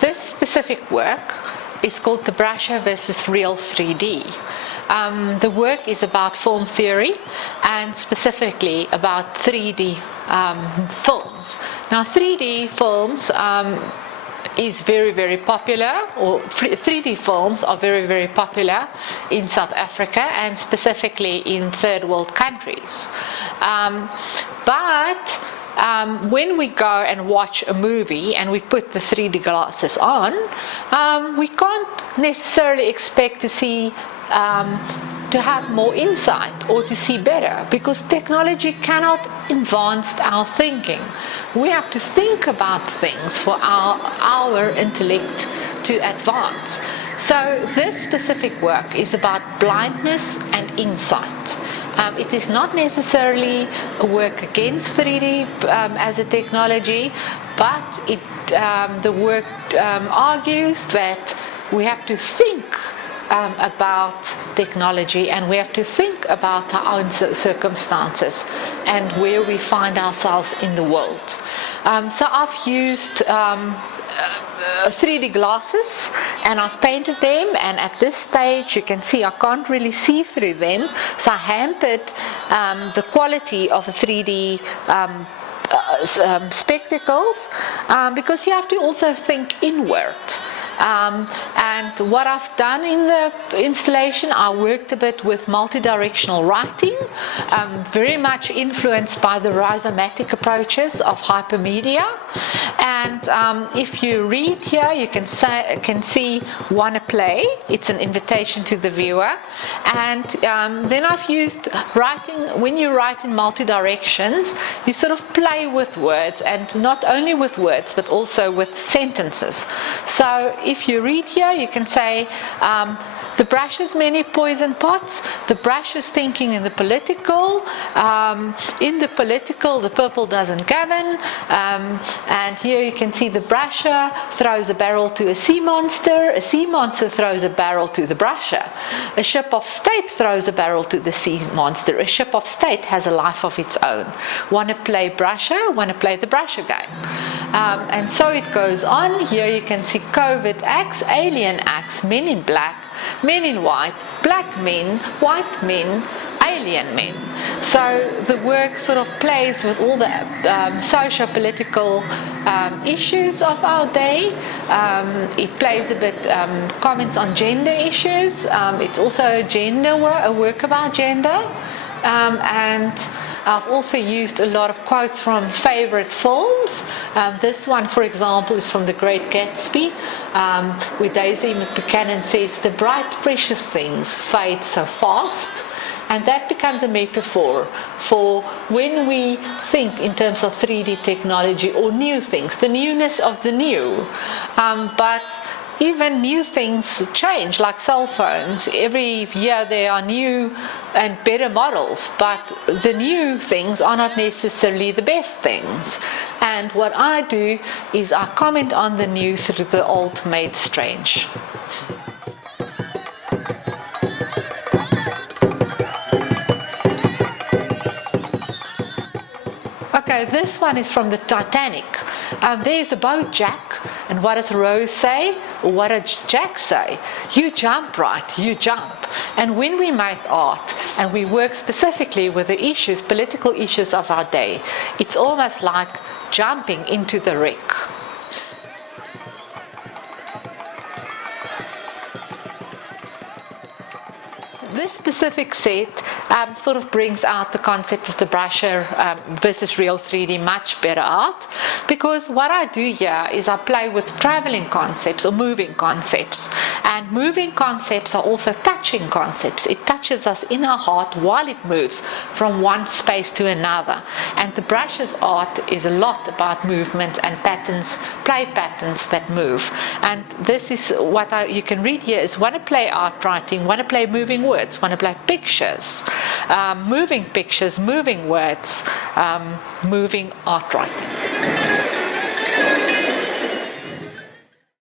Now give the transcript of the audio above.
This specific work is called the Brusher versus Real 3D. The work is about film theory and specifically about 3D films. Now 3D films is very, very popular, or 3D films are very, very popular in South Africa and specifically in third world countries. When we go and watch a movie and we put the 3D glasses on, we can't necessarily expect to see to have more insight or to see better, because technology cannot advance our thinking. We have to think about things for our intellect to advance. So this specific work is about blindness and insight. It is not necessarily a work against 3D as a technology, but the work argues that we have to think about technology, and we have to think about our own circumstances and where we find ourselves in the world. So I've used 3D glasses and I've painted them, and at this stage you can see I can't really see through them, so I hampered the quality of a 3D spectacles, because you have to also think inward. And what I've done in the installation, I worked a bit with multi-directional writing, very much influenced by the rhizomatic approaches of hypermedia. And if you read here, you can see "Wanna Play?" It's an invitation to the viewer. And then I've used writing. When you write in multi-directions, you sort of play with words, and not only with words, but also with sentences. So if you read here, you can say, the brush's many poison pots, the brush is thinking in the political, the purple doesn't govern, and here you can see the brusher throws a barrel to a sea monster throws a barrel to the brusher, a ship of state throws a barrel to the sea monster, a ship of state has a life of its own, wanna play brusher, wanna play the brusher game. And so it goes on. Here you can see COVID acts, alien acts, men in black, men in white, black men, white men, alien men. So the work sort of plays with all the socio-political issues of our day. It plays a bit, comments on gender issues. It's also a work about gender. And I've also used a lot of quotes from favorite films. This one, for example, is from The Great Gatsby, where Daisy Buchanan says, "The bright, precious things fade so fast." And that becomes a metaphor for when we think in terms of 3D technology or new things, the newness of the new. But even new things change, like cell phones. Every year there are new and better models, but the new things are not necessarily the best things. And what I do is I comment on the new through the old made strange. Okay, this one is from the Titanic. There's a boat jack, and what does Rose say? Or what does Jack say? You jump, right? You jump. And when we make art and we work specifically with the issues, political issues of our day, it's almost like jumping into the wreck. This specific set sort of brings out the concept of the brusher versus real 3D much better out, because what I do here is I play with traveling concepts or moving concepts, and moving concepts are also touching concepts. It touches us in our heart while it moves from one space to another, and the brushes art is a lot about movement and patterns, play patterns that move. And this is what you can read here is wanna play art writing, wanna play moving words. words, want to play pictures, moving words, moving art writing.